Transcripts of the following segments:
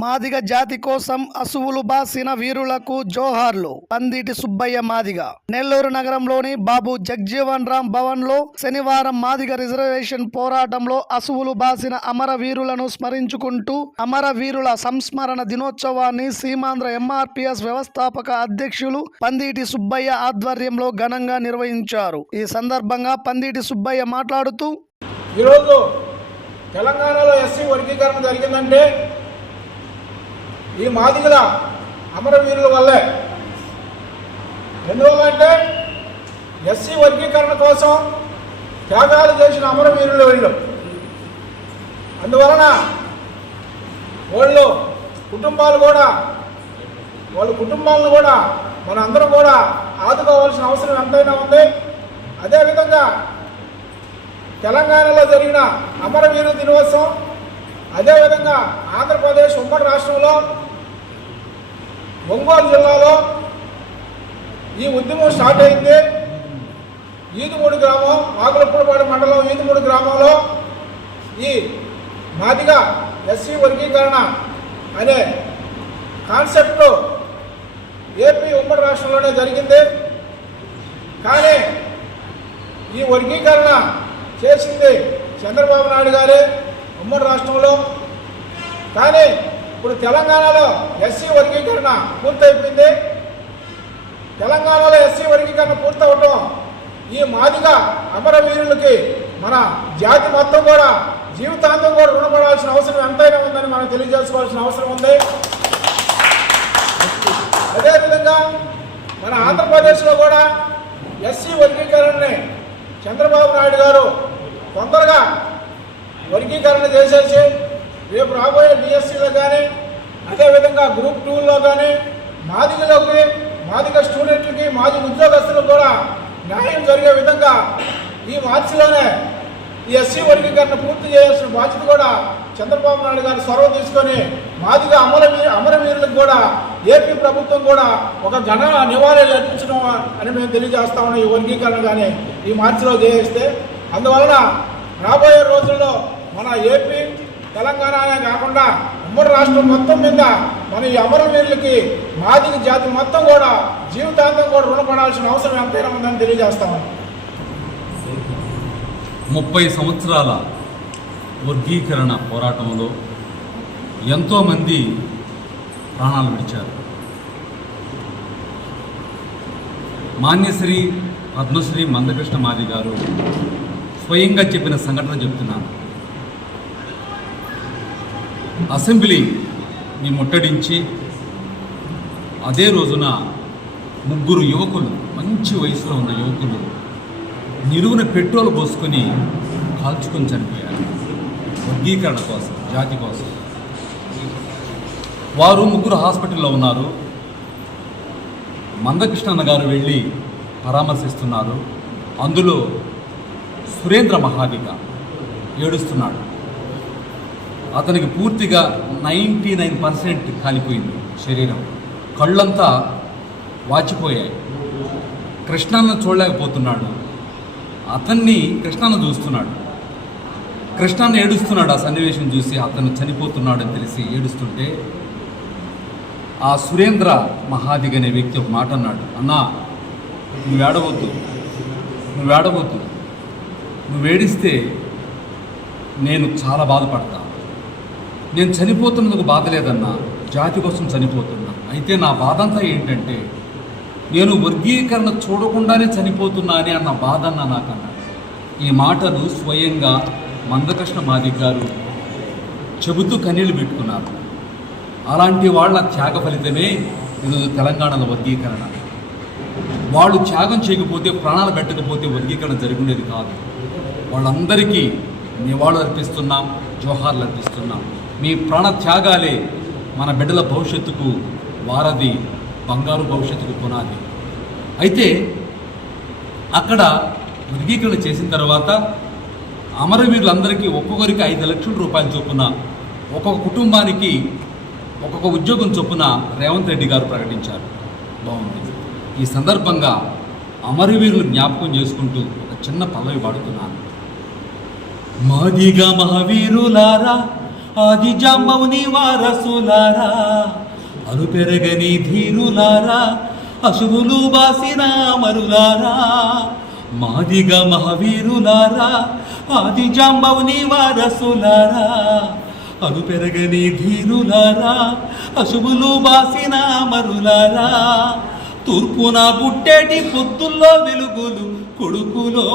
మాదిగ జాతి కోసం అసువులు బాసిన వీరులకు జోహార్లు. పందిటి సుబ్బయ్య మాదిగ. నెల్లూరు నగరంలోని బాబు జగ్జీవన్ రామ్ భవన్లో శనివారం మాదిగ రిజర్వేషన్ పోరాటంలో అసువులు బాసిన అమర వీరులను స్మరించుకుంటూ అమర వీరుల సంస్మరణ దినోత్సవాన్ని సీమాంధ్ర ఎంఆర్పిఎస్ వ్యవస్థాపక అధ్యక్షులు పందిటి సుబ్బయ్య ఆధ్వర్యంలో ఘనంగా నిర్వహించారు. ఈ సందర్భంగా పందిటి సుబ్బయ్య మాట్లాడుతూ ఈరోజు తెలంగాణలో ఎస్సీ వర్గీకరణ జరిగిందంటే ఈ మాదిగల అమరవీరుల వల్లే. ఎందువల్ల అంటే ఎస్సీ వర్గీకరణ కోసం త్యాగాలు చేసిన అమరవీరులు వీళ్ళు. అందువలన వాళ్ళు కుటుంబాలు కూడా వాళ్ళ కుటుంబాలను కూడా మన అందరం కూడా ఆదుకోవాల్సిన అవసరం ఎంతైనా ఉంది. అదేవిధంగా తెలంగాణలో జరిగిన అమరవీరు దినోత్సవం అదేవిధంగా ఆంధ్రప్రదేశ్ ఉమ్మడి రాష్ట్రంలో ఒంగోలు జిల్లాలో ఈ ఉద్యమం స్టార్ట్ అయింది. ఈదుమూడి గ్రామం ఆకులప్పుడపాడు మండలం ఈదుమూడి గ్రామంలో ఈ మాదిగా ఎస్సీ వర్గీకరణ అనే కాన్సెప్ట్ ఏపీ ఉమ్మడి రాష్ట్రంలోనే జరిగింది. కానీ ఈ వర్గీకరణ చేసింది చంద్రబాబు నాయుడు గారే. ఉమ్మడి రాష్ట్రంలో. కానీ ఇప్పుడు తెలంగాణలో ఎస్సీ వర్గీకరణ పూర్తయిపోయింది. తెలంగాణలో ఎస్సీ వర్గీకరణ పూర్తవటం ఈ మాదిగా అమరవీరులకి మన జాతి మొత్తం కూడా జీవితాంతం కూడా రుణపడాల్సిన అవసరం ఎంతైనా ఉందని మనం తెలియజేసుకోవాల్సిన అవసరం ఉంది. అదేవిధంగా మన ఆంధ్రప్రదేశ్లో కూడా ఎస్సీ వర్గీకరణని చంద్రబాబు నాయుడు గారు తొందరగా వర్గీకరణ చేసేసి రేపు రాబోయే డిఎస్సీలో కానీ అదేవిధంగా గ్రూప్ టూలో కానీ మాదిగలకి మాదిగ స్టూడెంట్లకి మాది ఉద్యోగస్తులకు కూడా న్యాయం జరిగే విధంగా ఈ మార్చిలోనే ఈ ఎస్సీ వర్గీకరణ పూర్తి చేయాల్సిన బాధ్యత కూడా చంద్రబాబు నాయుడు గారు చొరవ తీసుకొని మాదిగా అమరవీ అమరవీరులకు కూడా ఏపీ ప్రభుత్వం కూడా ఒక ఘన నివాళి అర్పించడం అని మేము తెలియజేస్తా ఉన్నాం ఈ వర్గీకరణ కానీ ఈ మార్చిలో చేయిస్తే అందువలన రాబోయే రోజుల్లో మన ఏపీ తెలంగాణనే కాకుండా ఉమ్మడి రాష్ట్రం మొత్తం మీద మన ఈ అమరవీరులకి మాదిగ జాతి మొత్తం కూడా జీవితాంతం కూడా రుణపడాల్సిన అవసరం ఎంతైనా ఉందని తెలియజేస్తాము ముప్పై సంవత్సరాల వర్గీకరణ పోరాటంలో ఎంతోమంది ప్రాణాలు విడిచారు. మాన్యశ్రీ పద్మశ్రీ మందకృష్ణ మాది గారు స్వయంగా చెప్పిన సంఘటన చెప్తున్నాను. అసెంబ్లీని ముట్టడించి అదే రోజున ముగ్గురు యువకులు మంచి వయసులో ఉన్న యువకులు నిలువున పెట్రోల్ పోసుకొని కాల్చుకొని చనిపోయారు. వర్గీకరణ కోసం జాతి కోసం. వారు ముగ్గురు హాస్పిటల్లో ఉన్నారు. మందకృష్ణన్న గారు వెళ్ళి పరామర్శిస్తున్నారు. అందులో సురేంద్ర మహాదిగ ఏడుస్తున్నాడు. అతనికి పూర్తిగా నైంటీ నైన్ పర్సెంట్ కాలిపోయింది శరీరం. కళ్ళంతా వాచిపోయాయి. కృష్ణన్న చూడలేకపోతున్నాడు. అతన్ని కృష్ణన్న చూస్తున్నాడు. కృష్ణాన్ని ఏడుస్తున్నాడు ఆ సన్నివేశం చూసి అతను చనిపోతున్నాడు అని తెలిసి ఏడుస్తుంటే ఆ సురేంద్ర మహాదిగ్ అనే వ్యక్తి ఒక మాట అన్నాడు. అన్నా నువ్వు ఏడవద్దు. నువ్వు ఏడవద్దు. నువ్వు ఏడిస్తే నేను చాలా బాధపడతా. నేను చనిపోతున్నందుకు బాధ లేదన్నా జాతి కోసం చనిపోతున్నా. అయితే నా బాధ అంతా ఏంటంటే నేను వర్గీకరణ చూడకుండానే చనిపోతున్నా అని అన్న బాధ అన్న నాకన్నా. ఈ మాటను స్వయంగా మందకృష్ణ మాదిక్ గారు చెబుతూ కన్నీళ్ళు పెట్టుకున్నారు. అలాంటి వాళ్ళ త్యాగ ఫలితమే ఈరోజు తెలంగాణలో వర్గీకరణ. వాళ్ళు త్యాగం చేయకపోతే ప్రాణాలు పెట్టకపోతే వర్గీకరణ జరుగుండేది కాదు. వాళ్ళందరికీ నివాళులు అర్పిస్తున్నాం జోహార్లు అర్పిస్తున్నాం మీ ప్రాణ త్యాగాలే మన బిడ్డల భవిష్యత్తుకు వారధి బంగారు భవిష్యత్తుకు పునాది. అయితే అక్కడ వర్గీకరణ చేసిన తర్వాత అమరవీరులందరికీ ఒక్కొక్కరికి ఐదు లక్షల రూపాయల చొప్పున ఒక్కొక్క కుటుంబానికి ఒక్కొక్క ఉద్యోగం చొప్పున రేవంత్ రెడ్డి గారు ప్రకటించారు. బాగుంది. ఈ సందర్భంగా అమరవీరులు జ్ఞాపకం చేసుకుంటూ ఒక చిన్న పల్లవి పాడుతున్నాను. మాదిగా మహావీరులారా ఆది జాంబవుని వారసులారా అను పెరగని ధీరులారా అశువులు బాసిన మరులారా మాదిగ మహావీరులారా ఆది జాంబవుని వారసులారా అను పెరగని ధీరులారా అశువులు బాసిన మరులారా తూర్పున పుట్టేటి పొద్దుల్లో వెలుగులు కొడుకులో.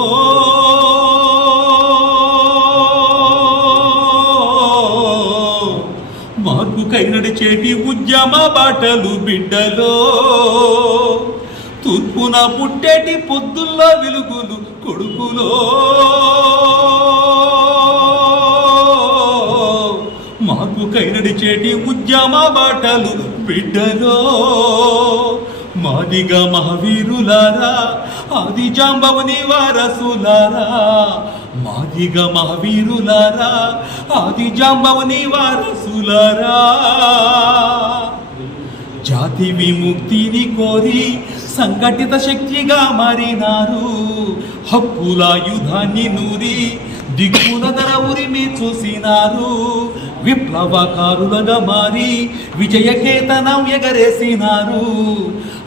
కైనడి నడిచేటి ఉద్యమ బాటలు బిడ్డలో. తూర్పున పుట్టేటి పొద్దుల్లో వెలుగులు కొడుకులో. మార్పుకై నడిచేటి ఉద్యమ బాటలు బిడ్డలో. మాదిగా మహావీరులారా ఆది జాంబవుని వారసులారా మాదిగ మహావీరులారా ఆది జాంబవుని వారసులారా జాతి విముక్తిని కోరి సంఘటిత శక్తిగా మారినారు హక్కుల యుధాన్ని నూరి దిక్కుల ధర ఉరిమి చూసినారు. విప్లవకారులుగా మారి విజయకేతనం ఎగరేసినారు.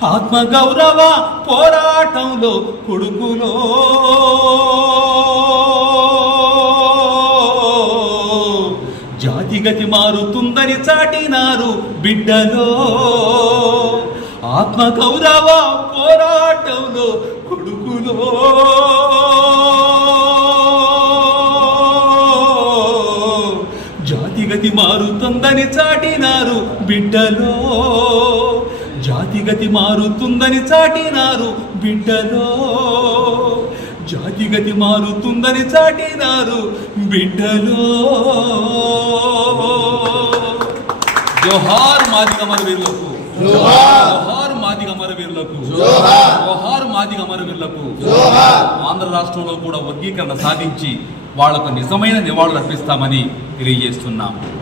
ఆత్మగౌరవ పోరాటంలో కొడుకులో. జాతిగతి మారుతుందని చాటినారు బిడ్డలో. ఆత్మగౌరవ పోరాటంలో కొడుకులో. మారుతుందని చాటినారు బిడ్డలో. జాతిగతి మారుతుందని చాటినారు బిడ్డలో. జాతిగతి మారుతుందని చాటినారు బిడ్డలో. జోహార్ మాదిగ మరవీరులకు. జోహార్. మాదిగ మరవీరులకు. జోహార్. మాదిగ మరవీరులకు. ఆంధ్ర రాష్ట్రంలో కూడా వర్గీకరణ సాధించి వాళ్ళకు నిజమైన నివాళులు అర్పిస్తామని తెలియజేస్తున్నాం